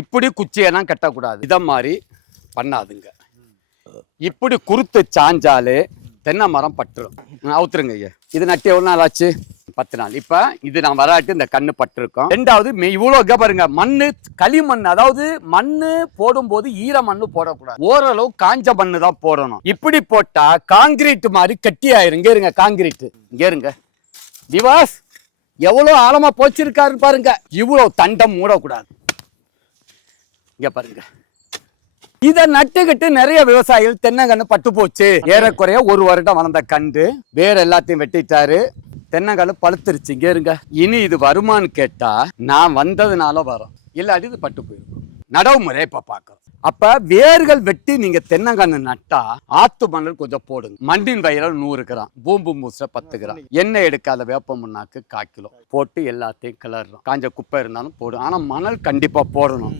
இப்படி குச்சியெல்லாம் கட்டக்கூடாது. இதை மாதிரி பண்ணாதுங்க. இப்படி குறுத்து சாஞ்சாலே தென்னை மரம் பட்டுரும். அவுத்துருங்க ஐயா. இது நட்டு எவ்வளோ நாள் ஆச்சு? 10 நாள். இப்ப இது நான் வராட்டு இந்த கண்ணு பட்டிருக்கோம். ரெண்டாவது இவ்வளவு பாருங்க, மண்ணு களிமண். அதாவது மண்ணு போடும்போது ஈர மண்ணு போடக்கூடாது, ஓரளவு காஞ்ச மண்ணு தான் போடணும். இப்படி போட்டா காங்கிரீட் மாதிரி கட்டி ஆயிரும். இங்க இருங்க காங்கிரீட், இங்க இருங்க திவாஸ் எவ்வளவு ஆழமா போச்சிருக்காரு பாருங்க. இவ்வளவு தண்டம் மூடக்கூடாது. இங்க பாருங்க, இத நட்டுக்கிட்டு நிறைய விவசாயிகள் தென்னங்கன்னு பட்டு போச்சு. ஏறக்குறைய 1 வருடம் வளர்ந்த கண்டு வேற எல்லாத்தையும் வெட்டிட்டாரு. தென்னங்கன்னு பழுத்துருச்சு. இங்க இருங்க. இனி இது வருமானு கேட்டா நான் வந்ததுனால வரும், இல்லாட்டி இது பட்டு போயிருக்கும். நடவு முறை இப்ப பாக்குறோம். அப்ப வேர்கள் வெட்டி நீங்க தென்னங்கன்னு நட்டா ஆத்து மணல் கொஞ்சம் போடுங்க. மண்ணின் வயலில் 100 கிராம், பூம்பு மூசை 10 கிராம், எண்ணெய் எடுக்காத வேப்ப முன்னாக்கு 1/4 கிலோ போட்டு எல்லாத்தையும் கிளறணும். காஞ்ச குப்பை இருந்தாலும் போடும், ஆனா மணல் கண்டிப்பா போடணும்.